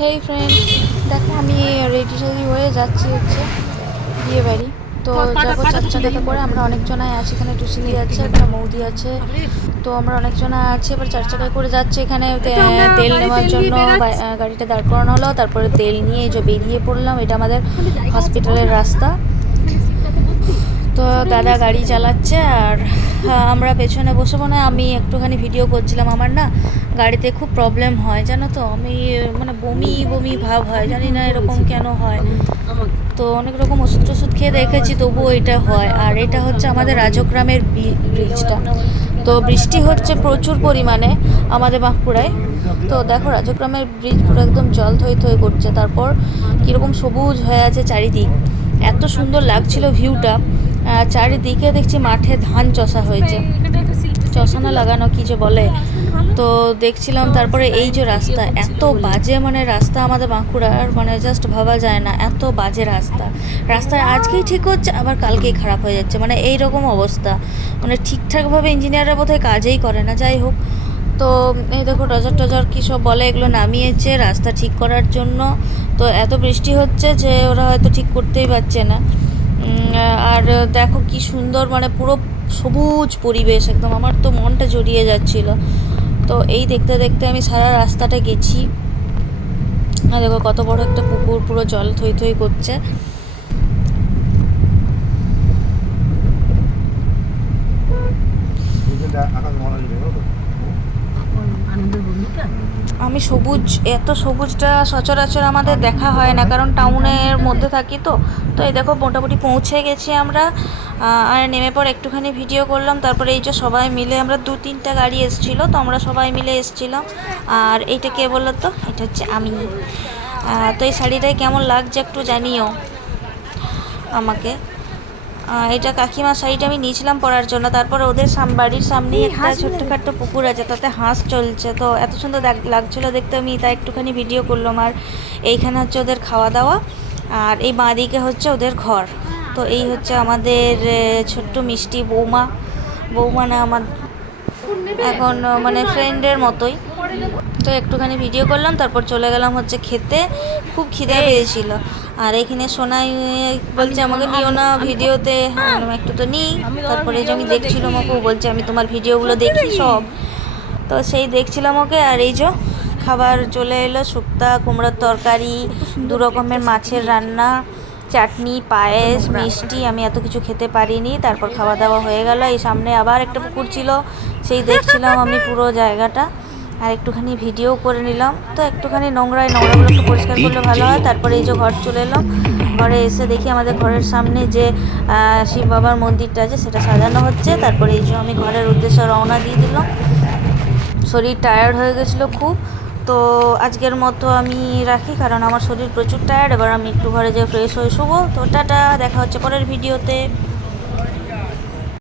হেই friend দেখো আমি ready teddy হয়ে যাচ্ছি হচ্ছে বিয়ে বাড়ি। তো যাব চার চাকাতে করে আমরা অনেকজনাই আছি এখানে টুসিনি আছে এখানে মৌদি আছে। তো আমরা অনেকজনা আছি এবার চার চাকায় করে যাচ্ছি এখানে তেল নেওয়ার জন্য গাড়িটা দাঁড় করানো হলো তারপরে তেল নিয়ে এই যে বেরিয়ে পড়লাম এটা আমাদের হসপিটালের রাস্তা। তো দাদা গাড়ি চালাচ্ছে আর আমরা পেছনে বসে মনে আমি একটুখানি ভিডিও করছিলাম আমার না, গাড়িতে খুব প্রবলেম হয়, জানো তো? আমি মানে বমি বমি ভাব হয়, জানি না এরকম কেন হয়। তো অনেক রকম ওষুধ টষুধ খেয়ে দেখেছি, তবুও এটা হয়। আর এটা হচ্ছে আমাদের রাজগ্রামের ব্রিজটা তো বৃষ্টি হচ্ছে প্রচুর পরিমাণে আমাদের বাঁকুড়ায়। তো দেখো, রাজগ্রামের ব্রিজ পুরো একদম জল থই থই করছে। তারপর কীরকম সবুজ হয়ে আছে চারিদিক। এত সুন্দর লাগছিল ভিউটা চারিদিকে দেখছি মাঠে ধান চষা হয়েছে। চষানা লাগানো কি যে বলে? তো দেখছিলাম তারপরে এই যে রাস্তা, এত বাজে মানে রাস্তা আমাদের বাঁকুড়ার মানে জাস্ট ভাবা যায় না, এত বাজে রাস্তা। রাস্তা আজকেই ঠিক হচ্ছে, আবার কালকেই খারাপ হয়ে যাচ্ছে মানে এই রকম অবস্থা। মানে ঠিকঠাকভাবে ইঞ্জিনিয়াররা বোধহয় কাজেই করে না, যাই হোক। তো এই দেখো ডজার টজার কী সব বলে, এগুলো নামিয়েছে রাস্তা ঠিক করার জন্য। তো এত বৃষ্টি হচ্ছে যে ওরা হয়তো ঠিক করতেই পারছে না। আর দেখো কি সুন্দর মানে পুরো সবুজ পরিবেশ, একদম আমার তো মনটা জড়িয়ে যাচ্ছিল। তো এই দেখতে দেখতে আমি সারা রাস্তাটা গেছি। দেখো কত বড় একটা পুকুর, পুরো জল থই থই করছে। আমি সবুজ, এত সবুজটা সচরাচর আমাদের দেখা হয় না, কারণ টাউনের মধ্যে থাকি তো। তো এই দেখো, মোটামুটি পৌঁছে গেছি আমরা আর নেমে পর একটুখানি ভিডিও করলাম, তারপরে এই যে সবাই মিলে আমরা দু তিনটা গাড়ি এসেছিল, তো আমরা সবাই মিলে এসেছিলাম। আর এইটা কে বলল তো? এটা হচ্ছে আমি। তো এই শাড়িটাই কেমন লাগছে একটু জানিও আমাকে। এটা কাকিমার শাড়িটা আমি নিয়েছিলাম পরার জন্য। তারপরে ওদের সাম- বাড়ির সামনেই একটা ছোট্টখাট্ট পুকুর আছে তাতে হাঁস চলছে। তো এত সুন্দর লাগছিল দেখতে আমি তাই একটুখানি ভিডিও করলাম। আর এইখানে হচ্ছে ওদের খাওয়া দাওয়া আর এই বাঁদিকে হচ্ছে ওদের ঘর। তো এই হচ্ছে আমাদের ছোট্ট মিষ্টি বৌমা। বৌমা না আমার এখন মানে ফ্রেন্ডের মতোই। তো একটুখানি ভিডিও করলাম তারপর চলে গেলাম হচ্ছে খেতে। খুব খিদে পেয়েছিল। আর এখানে সোনাই বলছে আমাকে নিও না ভিডিওতে আমি একটু তো নিই। তারপরে যে আমি দেখছিলাম ওকে বলছে আমি তোমার ভিডিওগুলো দেখি সব। তো সেই দেখছিলাম ওকে আর এই যে খাবার চলে এলো শুক্তা কুমড়োর তরকারি দু রকমের মাছের রান্না চাটনি পায়েস মিষ্টি আমি এত কিছু খেতে পারিনি। তারপর খাওয়া দাওয়া হয়ে গেল। এই সামনে আবার একটা পুকুর ছিল সেই দেখছিলাম আমি পুরো জায়গাটা। আর একটুখানি ভিডিও করে নিলাম। তো একটুখানি নোংরায় নোংরাগুলো একটু পরিষ্কার করলে ভালো হয়। তারপরে এই যে ঘর চলে এলাম ঘরে এসে দেখি আমাদের ঘরের সামনে যে শিব বাবার মন্দিরটা আছে, সেটা সাজানো হচ্ছে। তারপরে এই যে আমি ঘরের উদ্দেশ্যে রওনা দিয়ে দিলাম। শরীর টায়ার্ড হয়ে গেছিল খুব। তো আজকের মতো আমি রাখি, কারণ আমার শরীর প্রচুর টায়ার্ড এবার আমি একটু ঘরে যেয়ে ফ্রেশ হয়ে শুবো। তো টাটা, দেখা হচ্ছে পরের ভিডিওতে।